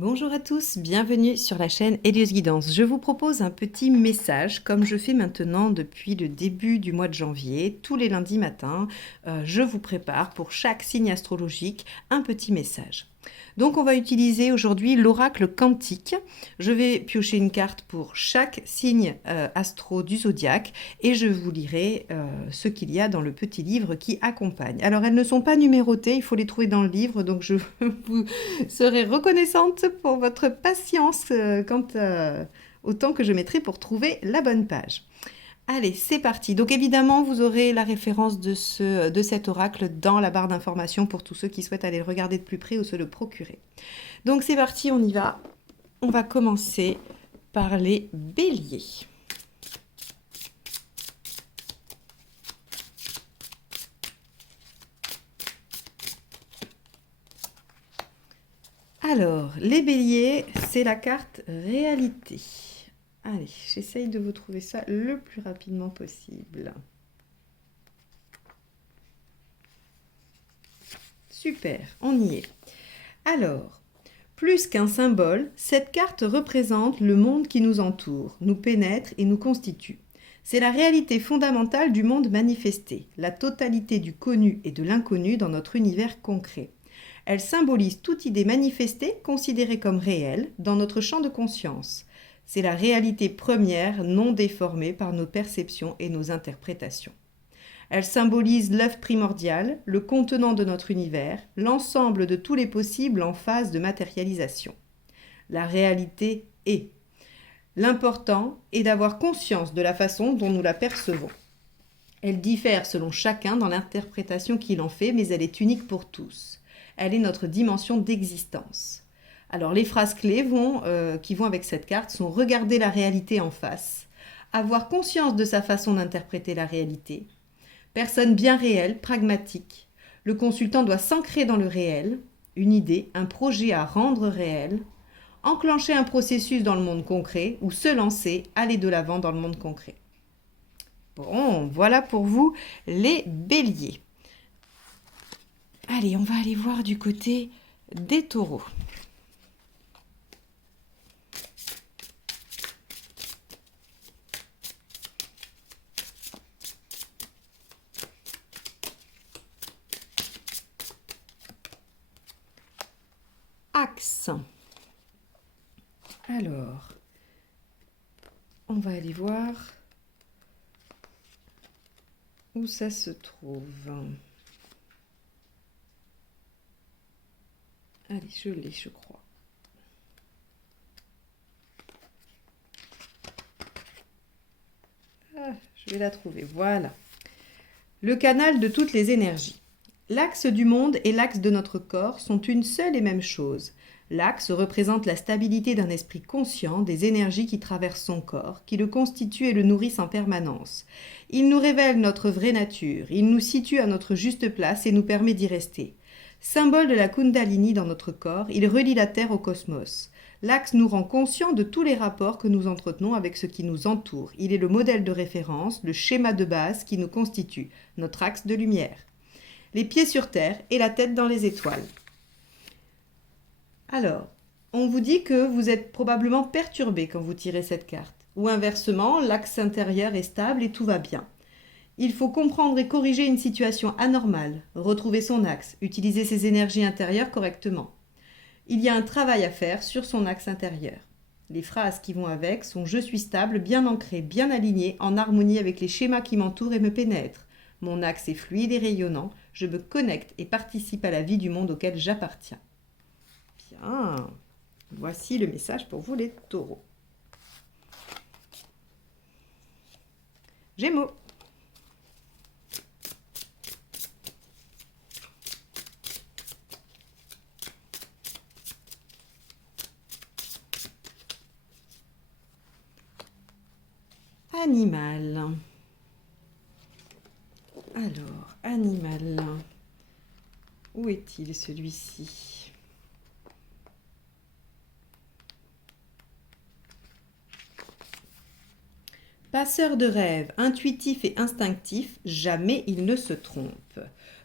Bonjour à tous, bienvenue sur la chaîne Hélios Guidance. Je vous propose un petit message comme je fais maintenant depuis le début du mois de janvier. Tous les lundis matins, je vous prépare pour chaque signe astrologique un petit message. Donc on va utiliser aujourd'hui l'oracle quantique. Je vais piocher une carte pour chaque signe astro du zodiaque et je vous lirai ce qu'il y a dans le petit livre qui accompagne. Alors elles ne sont pas numérotées, il faut les trouver dans le livre, donc je vous serai reconnaissante pour votre patience quant au temps que je mettrai pour trouver la bonne page. Allez, c'est parti. Donc évidemment, vous aurez la référence de cet oracle dans la barre d'informations pour tous ceux qui souhaitent aller le regarder de plus près ou se le procurer. Donc c'est parti, on y va. On va commencer par les béliers. Alors, les béliers, c'est la carte réalité. Allez, j'essaye de vous trouver ça le plus rapidement possible. Super, on y est. Alors, plus qu'un symbole, cette carte représente le monde qui nous entoure, nous pénètre et nous constitue. C'est la réalité fondamentale du monde manifesté, la totalité du connu et de l'inconnu dans notre univers concret. Elle symbolise toute idée manifestée considérée comme réelle dans notre champ de conscience. C'est la réalité première non déformée par nos perceptions et nos interprétations. Elle symbolise l'œuf primordial, le contenant de notre univers, l'ensemble de tous les possibles en phase de matérialisation. La réalité est. L'important est d'avoir conscience de la façon dont nous la percevons. Elle diffère selon chacun dans l'interprétation qu'il en fait, mais elle est unique pour tous. Elle est notre dimension d'existence. Alors les phrases clés qui vont avec cette carte sont regarder la réalité en face, avoir conscience de sa façon d'interpréter la réalité, personne bien réelle, pragmatique. Le consultant doit s'ancrer dans le réel, une idée, un projet à rendre réel, enclencher un processus dans le monde concret ou se lancer, aller de l'avant dans le monde concret. Bon, voilà pour vous les béliers. Allez, on va aller voir du côté des taureaux. Axe. Alors, on va aller voir où ça se trouve. Allez, je l'ai, je crois. Ah, je vais la trouver, voilà. Le canal de toutes les énergies. L'axe du monde et l'axe de notre corps sont une seule et même chose. L'axe représente la stabilité d'un esprit conscient des énergies qui traversent son corps, qui le constituent et le nourrissent en permanence. Il nous révèle notre vraie nature, il nous situe à notre juste place et nous permet d'y rester. Symbole de la Kundalini dans notre corps, il relie la Terre au cosmos. L'axe nous rend conscients de tous les rapports que nous entretenons avec ce qui nous entoure. Il est le modèle de référence, le schéma de base qui nous constitue, notre axe de lumière. Les pieds sur terre et la tête dans les étoiles. Alors, on vous dit que vous êtes probablement perturbé quand vous tirez cette carte. Ou inversement, l'axe intérieur est stable et tout va bien. Il faut comprendre et corriger une situation anormale, retrouver son axe, utiliser ses énergies intérieures correctement. Il y a un travail à faire sur son axe intérieur. Les phrases qui vont avec sont « Je suis stable, bien ancré, bien aligné, en harmonie avec les schémas qui m'entourent et me pénètrent. Mon axe est fluide et rayonnant. Je me connecte et participe à la vie du monde auquel j'appartiens. » Bien, voici le message pour vous les taureaux. Gémeaux. Animal. Alors, animal. Où est-il celui-ci? Passeur de rêve, intuitif et instinctif, jamais il ne se trompe.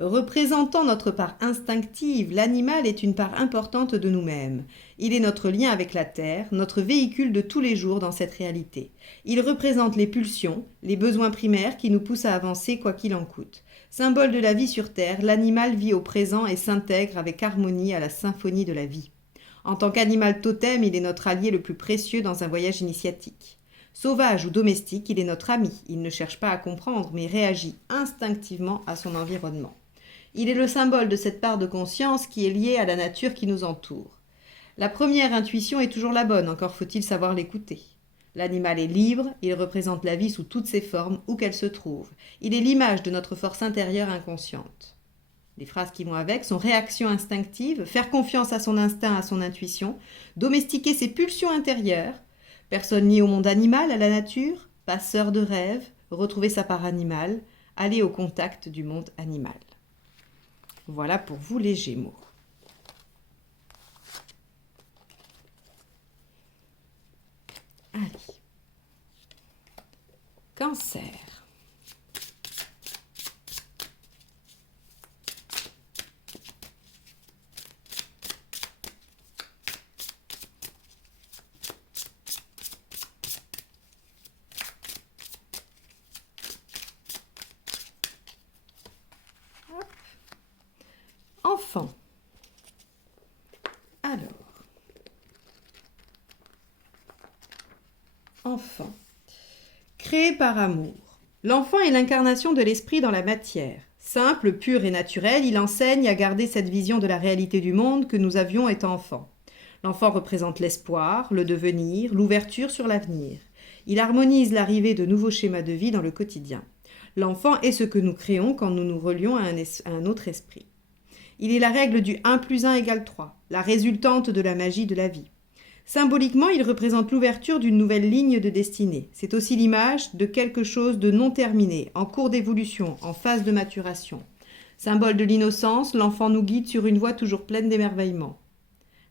Représentant notre part instinctive, l'animal est une part importante de nous-mêmes. Il est notre lien avec la terre, notre véhicule de tous les jours dans cette réalité. Il représente les pulsions, les besoins primaires qui nous poussent à avancer quoi qu'il en coûte. Symbole de la vie sur terre, l'animal vit au présent et s'intègre avec harmonie à la symphonie de la vie. En tant qu'animal totem, il est notre allié le plus précieux dans un voyage initiatique. Sauvage ou domestique, il est notre ami. Il ne cherche pas à comprendre, mais réagit instinctivement à son environnement. Il est le symbole de cette part de conscience qui est liée à la nature qui nous entoure. La première intuition est toujours la bonne, encore faut-il savoir l'écouter. L'animal est libre, il représente la vie sous toutes ses formes, où qu'elle se trouve. Il est l'image de notre force intérieure inconsciente. Les phrases qui vont avec sont réaction instinctive, faire confiance à son instinct, à son intuition, domestiquer ses pulsions intérieures, personne liée au monde animal, à la nature, passeur de rêve, retrouver sa part animale, aller au contact du monde animal. Voilà pour vous les Gémeaux. Allez. Cancer. Enfant. Alors. Enfant. Créé par amour. L'enfant est l'incarnation de l'esprit dans la matière. Simple, pur et naturel, il enseigne à garder cette vision de la réalité du monde que nous avions étant enfants. L'enfant représente l'espoir, le devenir, l'ouverture sur l'avenir. Il harmonise l'arrivée de nouveaux schémas de vie dans le quotidien. L'enfant est ce que nous créons quand nous nous relions à un autre esprit. Il est la règle du 1 plus 1 égale 3, la résultante de la magie de la vie. Symboliquement, il représente l'ouverture d'une nouvelle ligne de destinée. C'est aussi l'image de quelque chose de non terminé, en cours d'évolution, en phase de maturation. Symbole de l'innocence, l'enfant nous guide sur une voie toujours pleine d'émerveillement.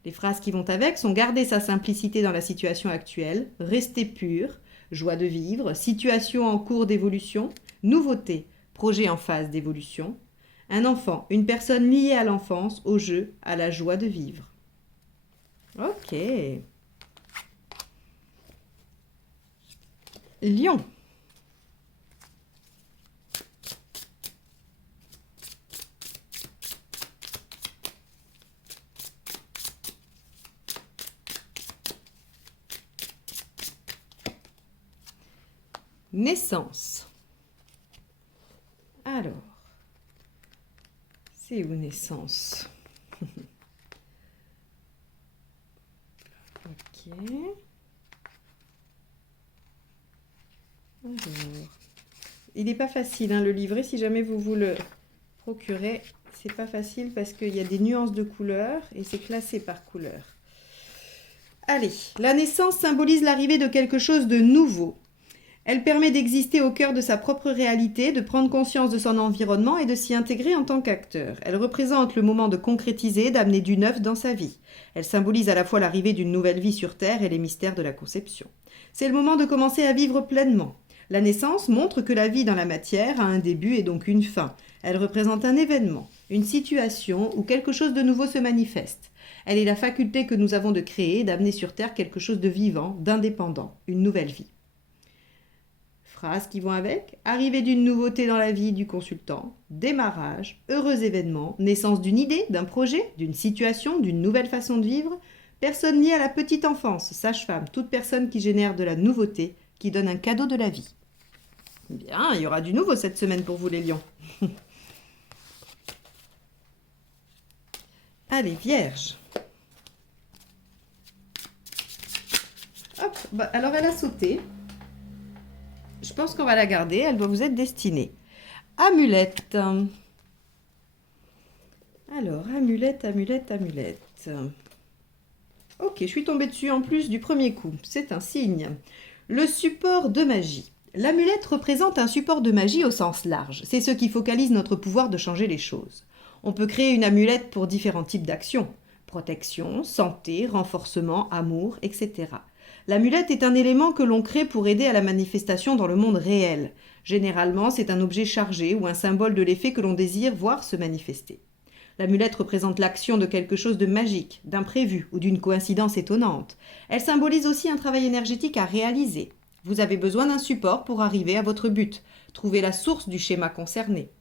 Les phrases qui vont avec sont garder sa simplicité dans la situation actuelle, rester pur, joie de vivre, situation en cours d'évolution, nouveauté, projet en phase d'évolution. Un enfant, une personne liée à l'enfance, au jeu, à la joie de vivre. Ok. Lion. Naissance. Alors, c'est où naissance? Ok. Alors, il n'est pas facile le livret. Si jamais vous le procurez, c'est pas facile parce qu'il y a des nuances de couleurs et c'est classé par couleur. Allez, la naissance symbolise l'arrivée de quelque chose de nouveau. Elle permet d'exister au cœur de sa propre réalité, de prendre conscience de son environnement et de s'y intégrer en tant qu'acteur. Elle représente le moment de concrétiser, d'amener du neuf dans sa vie. Elle symbolise à la fois l'arrivée d'une nouvelle vie sur Terre et les mystères de la conception. C'est le moment de commencer à vivre pleinement. La naissance montre que la vie dans la matière a un début et donc une fin. Elle représente un événement, une situation où quelque chose de nouveau se manifeste. Elle est la faculté que nous avons de créer, d'amener sur Terre quelque chose de vivant, d'indépendant, une nouvelle vie. Phrases qui vont avec, arrivée d'une nouveauté dans la vie du consultant, démarrage, heureux événement, naissance d'une idée, d'un projet, d'une situation, d'une nouvelle façon de vivre, personne liée à la petite enfance, sage-femme, toute personne qui génère de la nouveauté, qui donne un cadeau de la vie. Bien, il y aura du nouveau cette semaine pour vous les lions. Allez, Vierge. Hop, alors elle a sauté. Je pense qu'on va la garder, elle doit vous être destinée. Amulette. Alors, amulette. Ok, je suis tombée dessus en plus du premier coup. C'est un signe. Le support de magie. L'amulette représente un support de magie au sens large. C'est ce qui focalise notre pouvoir de changer les choses. On peut créer une amulette pour différents types d'actions. Protection, santé, renforcement, amour, etc. L'amulette est un élément que l'on crée pour aider à la manifestation dans le monde réel. Généralement, c'est un objet chargé ou un symbole de l'effet que l'on désire voir se manifester. L'amulette représente l'action de quelque chose de magique, d'imprévu ou d'une coïncidence étonnante. Elle symbolise aussi un travail énergétique à réaliser. Vous avez besoin d'un support pour arriver à votre but. Trouvez la source du schéma concerné.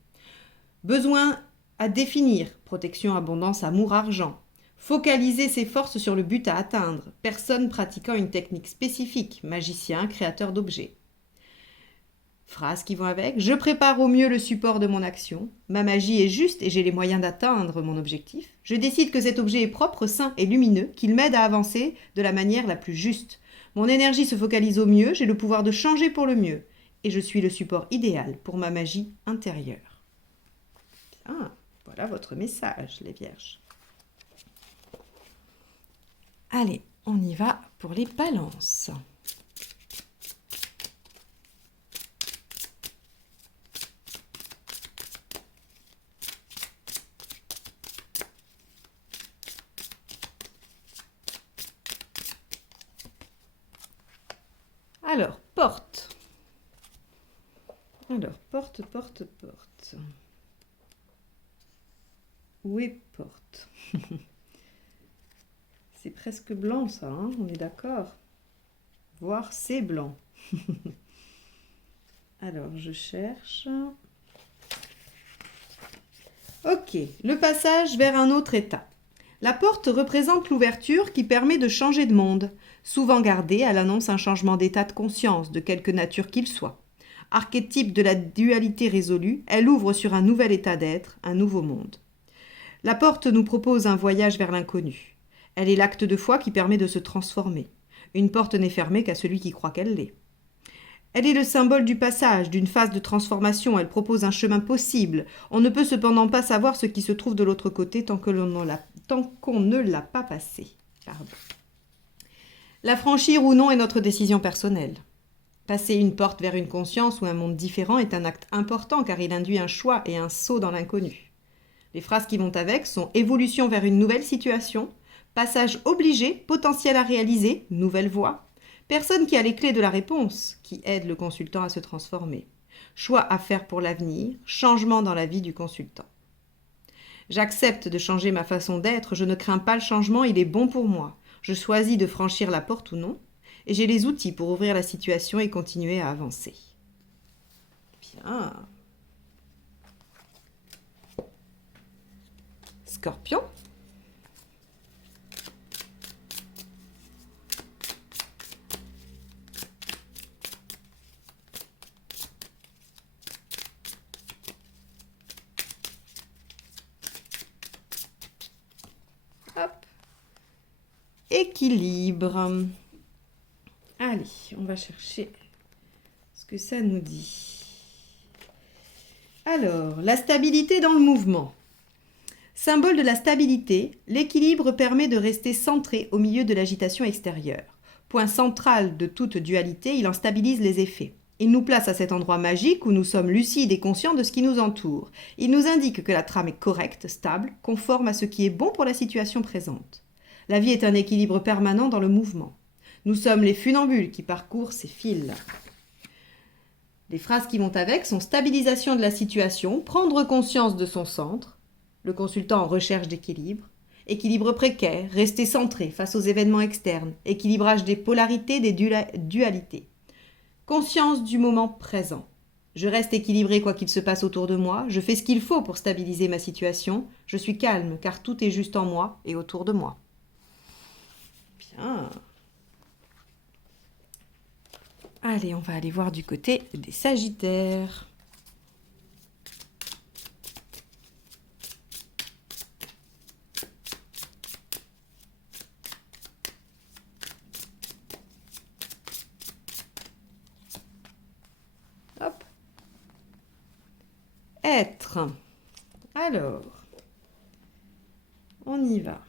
Besoin à définir. Protection, abondance, amour, argent. Focaliser ses forces sur le but à atteindre. Personne pratiquant une technique spécifique. Magicien, créateur d'objets. Phrases qui vont avec. Je prépare au mieux le support de mon action. Ma magie est juste et j'ai les moyens d'atteindre mon objectif. Je décide que cet objet est propre, sain et lumineux, qu'il m'aide à avancer de la manière la plus juste. Mon énergie se focalise au mieux, j'ai le pouvoir de changer pour le mieux. Et je suis le support idéal pour ma magie intérieure. Bien, voilà votre message, les vierges. Allez, on y va pour les balances. Alors, porte. Alors, porte. Où est porte? C'est presque blanc, ça, hein, on est d'accord? Voire c'est blanc. Alors, je cherche. Ok, le passage vers un autre état. La porte représente l'ouverture qui permet de changer de monde. Souvent gardée, elle annonce un changement d'état de conscience, de quelque nature qu'il soit. Archétype de la dualité résolue, elle ouvre sur un nouvel état d'être, un nouveau monde. La porte nous propose un voyage vers l'inconnu. Elle est l'acte de foi qui permet de se transformer. Une porte n'est fermée qu'à celui qui croit qu'elle l'est. Elle est le symbole du passage, d'une phase de transformation. Elle propose un chemin possible. On ne peut cependant pas savoir ce qui se trouve de l'autre côté tant qu'on ne l'a pas passé. Pardon. La franchir ou non est notre décision personnelle. Passer une porte vers une conscience ou un monde différent est un acte important car il induit un choix et un saut dans l'inconnu. Les phrases qui vont avec sont évolution vers une nouvelle situation, passage obligé, potentiel à réaliser, nouvelle voie, personne qui a les clés de la réponse, qui aide le consultant à se transformer, choix à faire pour l'avenir, changement dans la vie du consultant. J'accepte de changer ma façon d'être, je ne crains pas le changement, il est bon pour moi. Je choisis de franchir la porte ou non, et j'ai les outils pour ouvrir la situation et continuer à avancer. Bien. Scorpion. Hop. Équilibre. Allez, on va chercher ce que ça nous dit. Alors, la stabilité dans le mouvement. Symbole de la stabilité, l'équilibre permet de rester centré au milieu de l'agitation extérieure. Point central de toute dualité, il en stabilise les effets. Il nous place à cet endroit magique où nous sommes lucides et conscients de ce qui nous entoure. Il nous indique que la trame est correcte, stable, conforme à ce qui est bon pour la situation présente. La vie est un équilibre permanent dans le mouvement. Nous sommes les funambules qui parcourent ces fils. Les phrases qui vont avec sont stabilisation de la situation, prendre conscience de son centre, le consultant en recherche d'équilibre, équilibre précaire, rester centré face aux événements externes, équilibrage des polarités, des dualités. Conscience du moment présent. Je reste équilibré quoi qu'il se passe autour de moi, je fais ce qu'il faut pour stabiliser ma situation, je suis calme car tout est juste en moi et autour de moi. Bien. Allez, on va aller voir du côté des Sagittaires. Hop. Être. Alors, on y va.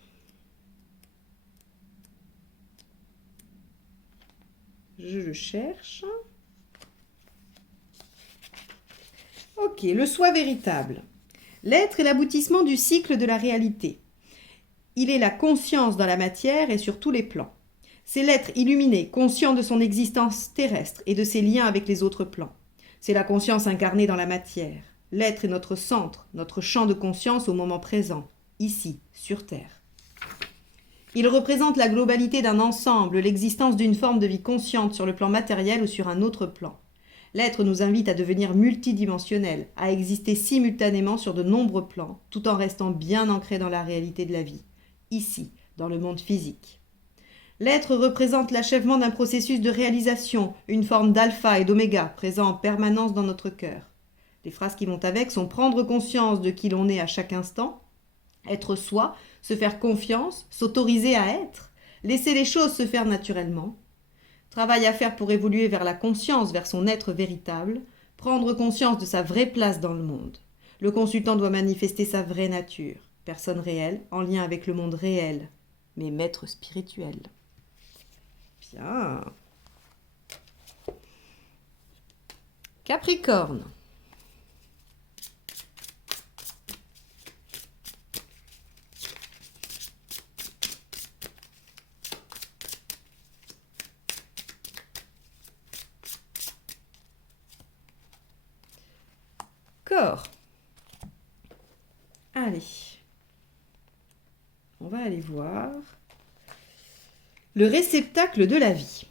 Je le cherche. Ok, le soi véritable. L'être est l'aboutissement du cycle de la réalité. Il est la conscience dans la matière et sur tous les plans. C'est l'être illuminé, conscient de son existence terrestre et de ses liens avec les autres plans. C'est la conscience incarnée dans la matière. L'être est notre centre, notre champ de conscience au moment présent, ici, sur Terre. Il représente la globalité d'un ensemble, l'existence d'une forme de vie consciente sur le plan matériel ou sur un autre plan. L'être nous invite à devenir multidimensionnel, à exister simultanément sur de nombreux plans, tout en restant bien ancré dans la réalité de la vie, ici, dans le monde physique. L'être représente l'achèvement d'un processus de réalisation, une forme d'alpha et d'oméga présent en permanence dans notre cœur. Les phrases qui vont avec sont prendre conscience de qui l'on est à chaque instant, être soi, se faire confiance, s'autoriser à être, laisser les choses se faire naturellement, travail à faire pour évoluer vers la conscience, vers son être véritable, prendre conscience de sa vraie place dans le monde. Le consultant doit manifester sa vraie nature, personne réelle, en lien avec le monde réel, mais maître spirituel. Bien. Capricorne. Corps. Allez. On va aller voir. Le réceptacle de la vie.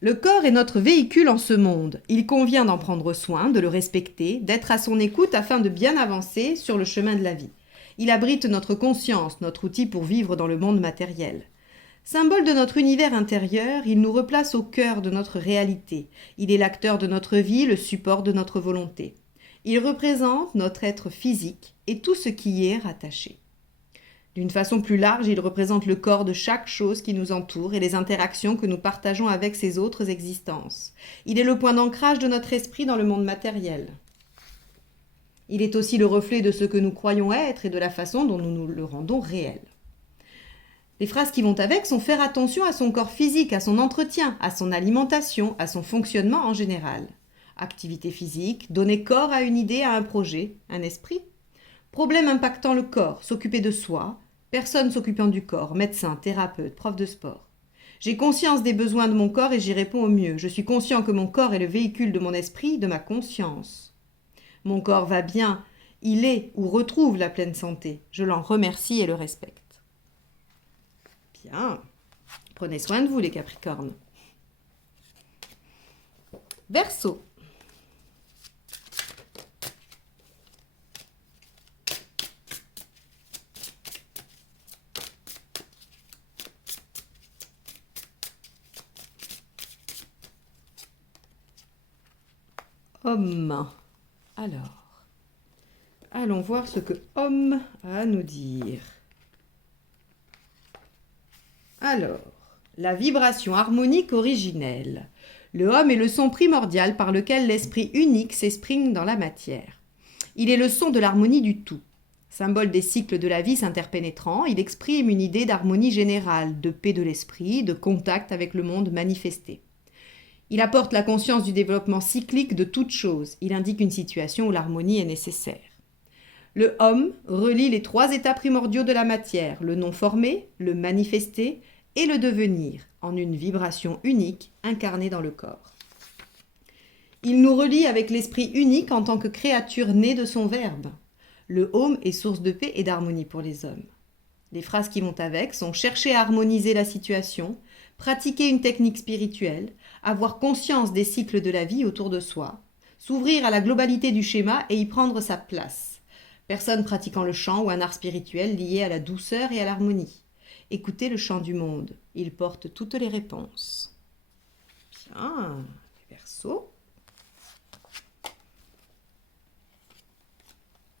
Le corps est notre véhicule en ce monde. Il convient d'en prendre soin, de le respecter, d'être à son écoute afin de bien avancer sur le chemin de la vie. Il abrite notre conscience, notre outil pour vivre dans le monde matériel. Symbole de notre univers intérieur, il nous replace au cœur de notre réalité. Il est l'acteur de notre vie, le support de notre volonté. Il représente notre être physique et tout ce qui y est rattaché. D'une façon plus large, il représente le corps de chaque chose qui nous entoure et les interactions que nous partageons avec ces autres existences. Il est le point d'ancrage de notre esprit dans le monde matériel. Il est aussi le reflet de ce que nous croyons être et de la façon dont nous le rendons réel. Les phrases qui vont avec sont faire attention à son corps physique, à son entretien, à son alimentation, à son fonctionnement en général. Activité physique, donner corps à une idée, à un projet, un esprit. Problème impactant le corps, s'occuper de soi, personne s'occupant du corps, médecin, thérapeute, prof de sport. J'ai conscience des besoins de mon corps et j'y réponds au mieux. Je suis conscient que mon corps est le véhicule de mon esprit, de ma conscience. Mon corps va bien, il est ou retrouve la pleine santé. Je l'en remercie et le respecte. Bien. Prenez soin de vous les Capricornes. Verseau. Homme. Alors, allons voir ce que Homme a à nous dire. Alors, la vibration harmonique originelle. Le Homme est le son primordial par lequel l'esprit unique s'exprime dans la matière. Il est le son de l'harmonie du tout. Symbole des cycles de la vie s'interpénétrant, il exprime une idée d'harmonie générale, de paix de l'esprit, de contact avec le monde manifesté. Il apporte la conscience du développement cyclique de toute chose. Il indique une situation où l'harmonie est nécessaire. Le Homme relie les 3 états primordiaux de la matière, le non formé, le manifesté et le devenir, en une vibration unique incarnée dans le corps. Il nous relie avec l'esprit unique en tant que créature née de son verbe. Le Homme est source de paix et d'harmonie pour les hommes. Les phrases qui vont avec sont chercher à harmoniser la situation, pratiquer une technique spirituelle, avoir conscience des cycles de la vie autour de soi, s'ouvrir à la globalité du schéma et y prendre sa place. Personne pratiquant le chant ou un art spirituel lié à la douceur et à l'harmonie. Écoutez le chant du monde, il porte toutes les réponses. Bien, les Verseaux.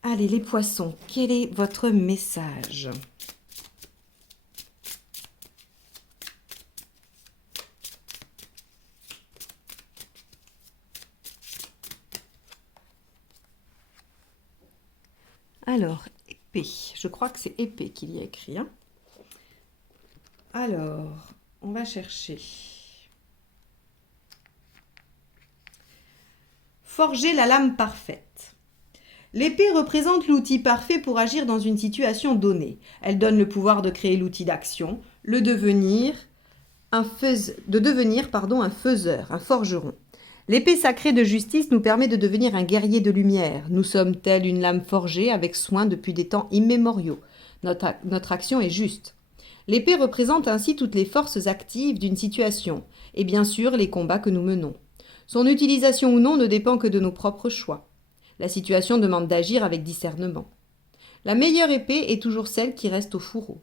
Allez, les Poissons, quel est votre message ? Alors, épée. Je crois que c'est épée qu'il y a écrit. Hein. Alors, on va chercher. Forger la lame parfaite. L'épée représente l'outil parfait pour agir dans une situation donnée. Elle donne le pouvoir de créer l'outil d'action, le devenir, de devenir un faiseur, un forgeron. L'épée sacrée de justice nous permet de devenir un guerrier de lumière. Nous sommes tels une lame forgée avec soin depuis des temps immémoriaux. Notre action est juste. L'épée représente ainsi toutes les forces actives d'une situation, et bien sûr les combats que nous menons. Son utilisation ou non ne dépend que de nos propres choix. La situation demande d'agir avec discernement. La meilleure épée est toujours celle qui reste au fourreau.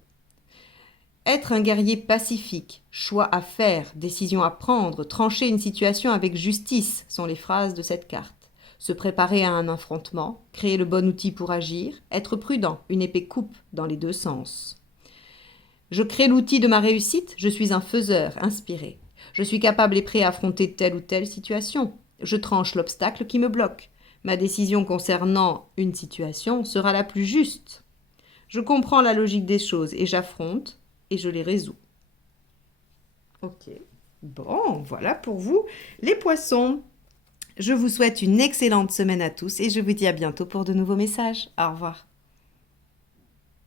Être un guerrier pacifique, choix à faire, décision à prendre, trancher une situation avec justice sont les phrases de cette carte. Se préparer à un affrontement, créer le bon outil pour agir, être prudent, une épée coupe dans les deux sens. Je crée l'outil de ma réussite, je suis un faiseur inspiré. Je suis capable et prêt à affronter telle ou telle situation. Je tranche l'obstacle qui me bloque. Ma décision concernant une situation sera la plus juste. Je comprends la logique des choses et j'affronte et je les résous. Ok. Bon, voilà pour vous, les poissons. Je vous souhaite une excellente semaine à tous et je vous dis à bientôt pour de nouveaux messages. Au revoir.